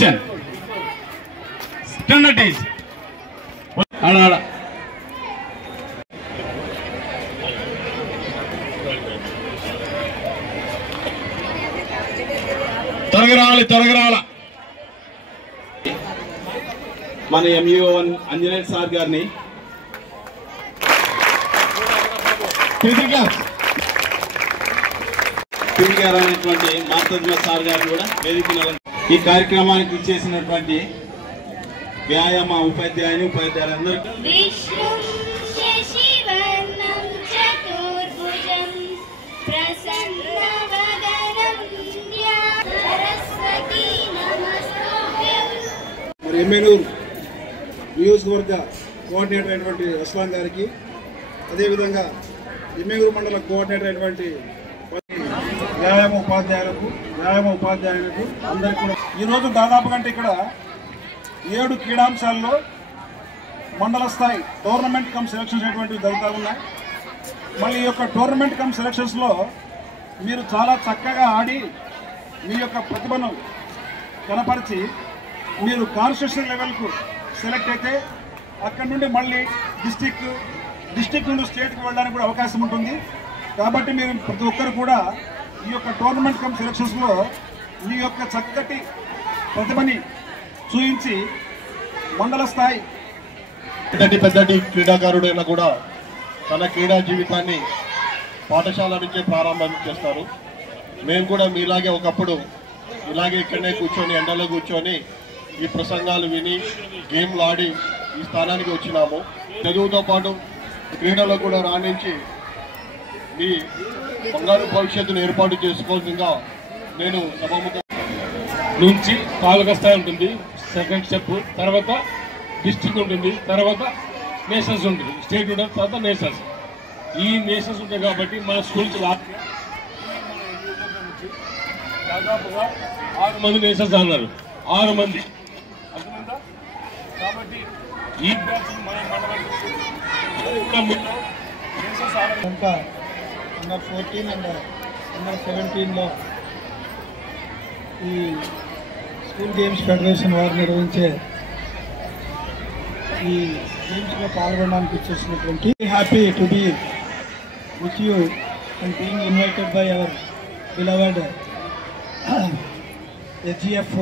Attention standard is ఆడ త్వరగా రావాలి మన ఎంఈఓ అంజనేయ సార్ గారిని గారు అనేటువంటి మాస్టర్ సార్ గారు కూడా వేదిక ఈ కార్యక్రమానికి ఇచ్చేసినటువంటి వ్యాయామ ఉపాధ్యాయులందరికీ ఎమ్మెనూరు నియోజకవర్గ కోఆర్డినేటర్ అయినటువంటి అస్లాం గారికి, అదేవిధంగా ఎమ్మెనూరు మండల కోఆర్డినేటర్ అయినటువంటి వ్యాయామ ఉపాధ్యాయులకు అందరికీ కూడా ఈరోజు దాదాపు కంటే ఇక్కడ 7 క్రీడాంశాల్లో మండల స్థాయి టోర్నమెంట్ కమ్ సెలక్షన్స్ అనేటువంటివి జరుగుతూ ఉన్నాయి. మళ్ళీ ఈ యొక్క టోర్నమెంట్ కమ్ సెలక్షన్స్లో మీరు చాలా చక్కగా ఆడి మీ యొక్క ప్రతిభను కనపరిచి మీరు కాన్స్టిట్యూషన్ లెవెల్కు సెలెక్ట్ అయితే అక్కడి నుండి మళ్ళీ డిస్టిక్ నుండి స్టేట్కి వెళ్ళడానికి కూడా అవకాశం ఉంటుంది. కాబట్టి మీరు ప్రతి ఒక్కరు కూడా ఈ యొక్క టోర్నమెంట్ కమ్ సెలక్షన్స్లో మీ యొక్క చక్కటి ప్రతిభని చూపించి మండల స్థాయి పెద్దటి క్రీడాకారుడైనా కూడా తన క్రీడా జీవితాన్ని పాఠశాల నుంచే ప్రారంభం చేస్తారు. మేము కూడా మీలాగే ఒకప్పుడు ఇలాగే ఇక్కడనే కూర్చొని ఎండలో కూర్చొని ఈ ప్రసంగాలు విని గేమ్లు ఆడి ఈ స్థానానికి వచ్చినాము. చదువుతో పాటు క్రీడలో కూడా రాణించి మీ బంగారు భవిష్యత్తును ఏర్పాటు చేసుకోవాల్సిందిగా నేను సభాముఖం నుంచి తాలూకా స్థాయి ఉంటుంది, సెకండ్ స్టెప్, తర్వాత డిస్ట్రిక్ట్ ఉంటుంది, తర్వాత నేషనల్స్ ఉంటుంది, స్టేట్ ఉంటుంది, తర్వాత నేషనల్స్. ఈ నేషనల్స్ ఉంటాయి కాబట్టి మన స్కూల్స్ దాదాపుగా 6 మంది నేషనల్స్ అన్నారు. 6 మంది అర్థమైందా? కాబట్టి ఈ బ్యాచ్ ఇంకా అండర్ 14 అండ్ అండర్ 17లో ఈ స్కూల్ గేమ్స్ ఫెడరేషన్ వారు నిర్వహించే ఈ గేమ్స్లో పాల్గొనడానికి వచ్చేసినటువంటి happy to be with you and being invited by our beloved HGF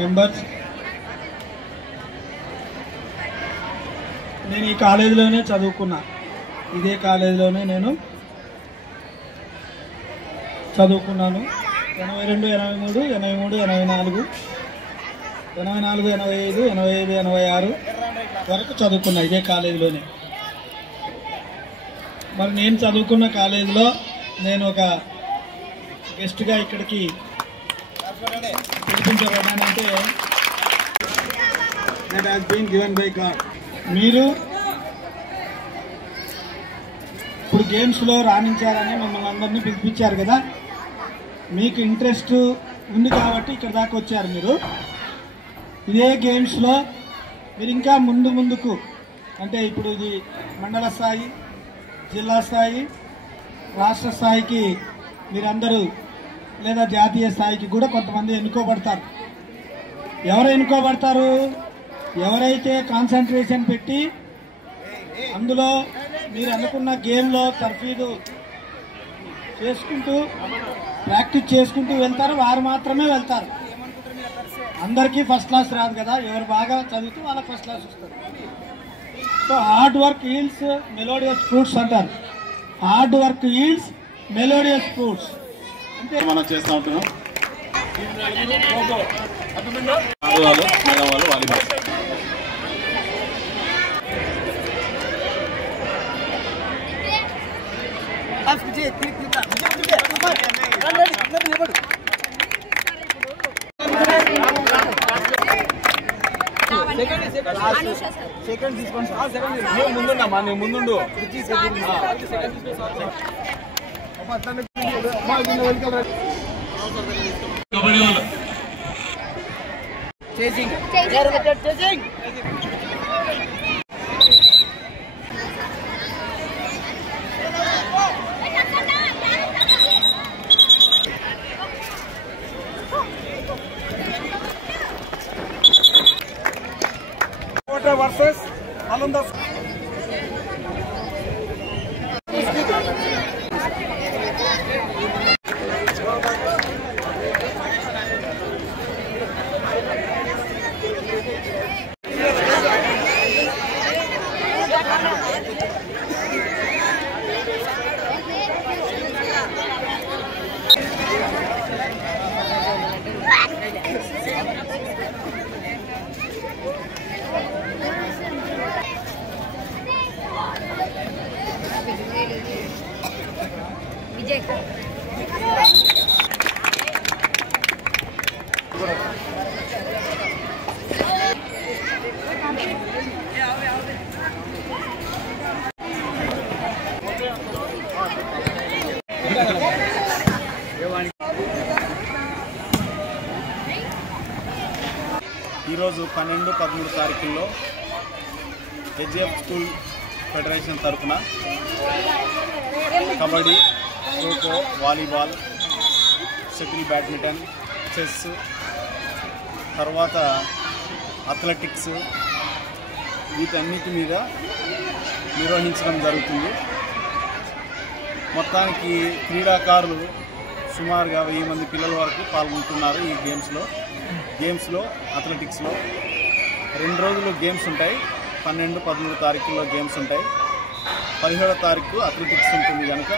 members. నేను ఈ కాలేజీలోనే చదువుకున్నా, ఇదే కాలేజీలోనే నేను చదువుకున్నాను. 82, 83, 83, 84, 84, 85, 85, 86 వరకు చదువుకున్నా ఇదే కాలేజీలోనే. మరి నేను చదువుకున్న కాలేజీలో నేను ఒక గెస్ట్గా ఇక్కడికి పిలిపించబడ్డానంటే that has been given by God. మీరు ఇప్పుడు గేమ్స్లో రాణించారని మిమ్మల్ని అందరినీ పిలిపించారు కదా, మీకు ఇంట్రెస్ట్ ఉంది కాబట్టి ఇక్కడ దాకా వచ్చారు. మీరు ఇదే గేమ్స్లో మీరు ఇంకా ముందుకు అంటే ఇప్పుడు ఇది మండల స్థాయి, జిల్లా స్థాయి, రాష్ట్ర స్థాయికి మీరందరూ లేదా జాతీయ స్థాయికి కూడా కొంతమంది ఎన్నుకోబడతారు. ఎవరు ఎన్నుకోబడతారు? ఎవరైతే కాన్సన్ట్రేషన్ పెట్టి అందులో మీరు అనుకున్న గేమ్లో తర్ఫీదు చేసుకుంటూ ప్రాక్టీస్ చేసుకుంటూ వెళ్తారు, వారు మాత్రమే వెళ్తారు. అందరికీ ఫస్ట్ క్లాస్ రాదు కదా, ఎవరు బాగా చదివితే వాళ్ళకి ఫస్ట్ క్లాస్ వస్తుంది. So hard work yields melodious fruits అంటారు. Hard work yields melodious fruits అంటే మనం చేస్తూ ఉంటున్నాం. వాలీబాల్ సెకండ్ తీసుకోండి. ముందుండమ్మా, నేను ముందుండు. కబడ్డీ వాళ్ళు ఈరోజు 12-13 తారీఖుల్లో హెచ్ఎఫ్ స్కూల్ ఫెడరేషన్ తరఫున kabaddi, kho kho, volleyball, shuttle badminton, chess, తర్వాత అథ్లెటిక్స్ వీటన్నిటి మీద నిర్వహించడం జరుగుతుంది. మొత్తానికి క్రీడాకారులు సుమారుగా 1000 మంది పిల్లల వరకు పాల్గొంటున్నారు. ఈ గేమ్స్లో అథ్లెటిక్స్లో 2 రోజులు గేమ్స్ ఉంటాయి. 12-13 తారీఖుల్లో గేమ్స్ ఉంటాయి. 17వ తారీఖు అథ్లెటిక్స్ ఉంటుంది కనుక